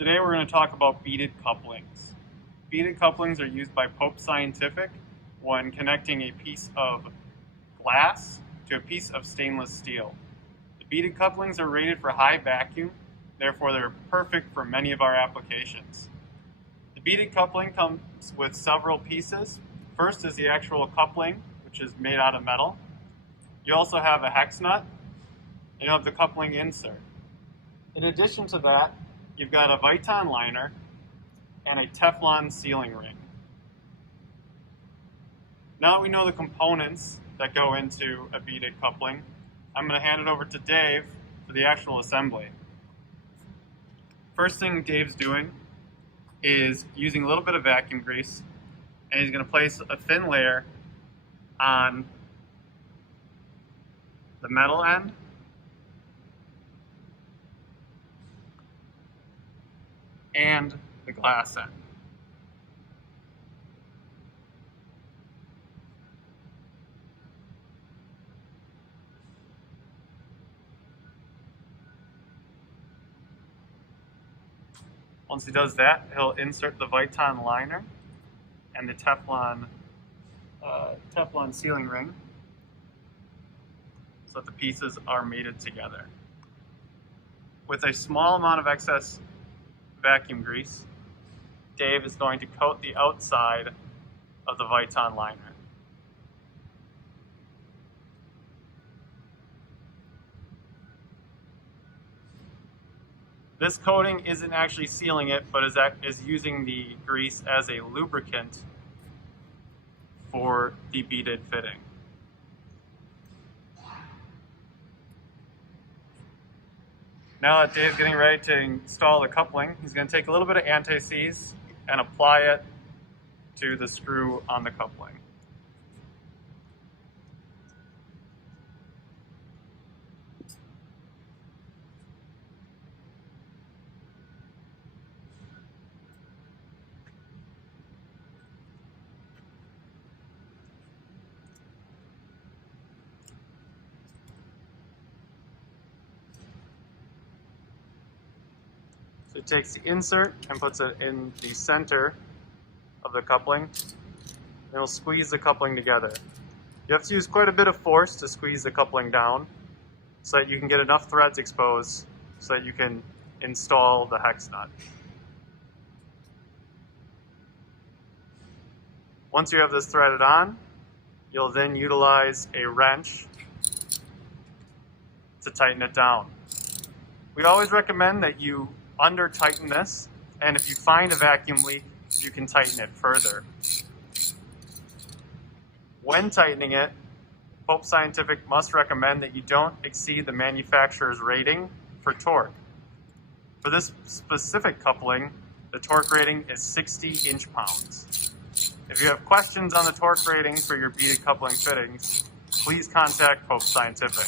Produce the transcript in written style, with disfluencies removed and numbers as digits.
Today we're going to talk about beaded couplings. Beaded couplings are used by Pope Scientific when connecting a piece of glass to a piece of stainless steel. The beaded couplings are rated for high vacuum, therefore they're perfect for many of our applications. The beaded coupling comes with several pieces. First is the actual coupling, which is made out of metal. You also have a hex nut, and you have the coupling insert. In addition to that, you've got a Viton liner and a Teflon sealing ring. Now that we know the components that go into a beaded coupling, I'm going to hand it over to Dave for the actual assembly. First thing Dave's doing is using a little bit of vacuum grease, and he's going to place a thin layer on the metal end and the glass end. Once he does that, he'll insert the Viton liner and the Teflon sealing ring so that the pieces are mated together. With a small amount of excess vacuum grease, Dave is going to coat the outside of the Viton liner. This coating isn't actually sealing it, but is using the grease as a lubricant for the beaded fitting. Now that Dave's getting ready to install the coupling, he's going to take a little bit of anti-seize and apply it to the screw on the coupling. So he takes the insert and puts it in the center of the coupling, and he'll squeeze the coupling together. You have to use quite a bit of force to squeeze the coupling down so that you can get enough threads exposed so that you can install the hex nut. Once you have this threaded on, you'll then utilize a wrench to tighten it down. We always recommend that you under-tighten this, and if you find a vacuum leak, you can tighten it further. When tightening it, Pope Scientific must recommend that you don't exceed the manufacturer's rating for torque. For this specific coupling, the torque rating is 60 inch-pounds. If you have questions on the torque rating for your beaded coupling fittings, please contact Pope Scientific.